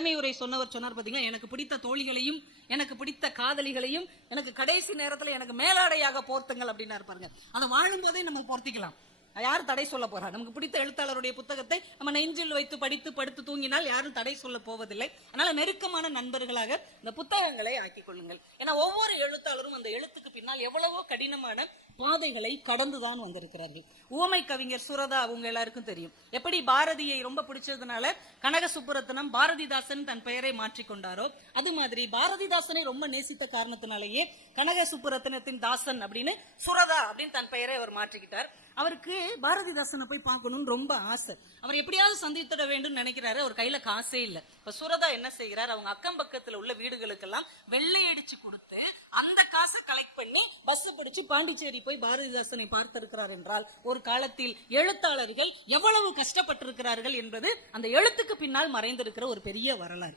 கடமை உரை சொன்னவர் சொன்னார் பாத்தீங்களா? எனக்கு பிடித்த தோழிகளையும் எனக்கு பிடித்த காதலிகளையும் எனக்கு கடைசி நேரத்துல எனக்கு மேலாடையாக போர்த்துங்கள் அப்படின்னாரு பாருங்க. அதை வாழும்போதே நம்ம போர்த்திக்கலாம். யாரும் தடை சொல்ல போறா நமக்கு பிடித்த எழுத்தாளருடைய புத்தகத்தை நம்ம நெஞ்சில் வைத்து படித்து படுத்து தூங்கினால் யாரும் தடை சொல்ல போவதில்லை. அதனால நெருக்கமான நண்பர்களாக இந்த புத்தகங்களை ஆக்கிக் கொள்ளுங்கள். ஏன்னா ஒவ்வொரு எழுத்தாளரும் அந்த எழுத்துக்கு பின்னால் எவ்வளவோ கடினமான பாதைகளை கடந்துதான் வந்திருக்கிறார்கள். ஊமை கவிஞர் சுரதா அவங்க எல்லாருக்கும் தெரியும். எப்படி பாரதியை ரொம்ப பிடிச்சதுனால கனக சுப்புரத்தனம் பாரதிதாசன் தன் பெயரை மாற்றிக்கொண்டாரோ அது மாதிரி பாரதிதாசனை ரொம்ப நேசித்த காரணத்தினாலேயே கனக சுப்புரத்னத்தின் தாசன் அப்படின்னு சுரதா அப்படின்னு தன் பெயரை அவர் மாற்றிக்கிட்டார். அவருக்கு பாரதிதாசனை போய் பார்க்கணும்னு ரொம்ப ஆசை. அவர் எப்படியாவது சந்தித்திட வேண்டும் நினைக்கிறாரு அவர் கையில காசே இல்லை. இப்ப சுரதா என்ன செய்கிறார் அவங்க அக்கம் பக்கத்துல உள்ள வீடுகளுக்கெல்லாம் வெள்ளை அடிச்சு கொடுத்து அந்த காசை கலெக்ட் பண்ணி பஸ் பிடிச்சு பாண்டிச்சேரி போய் பாரதிதாசனை பார்த்திருக்கிறார் என்றால் ஒரு காலத்தில் எழுத்தாளர்கள் எவ்வளவு கஷ்டப்பட்டிருக்கிறார்கள் என்பது அந்த எழுத்துக்கு பின்னால் மறைந்திருக்கிற ஒரு பெரிய வரலாறு.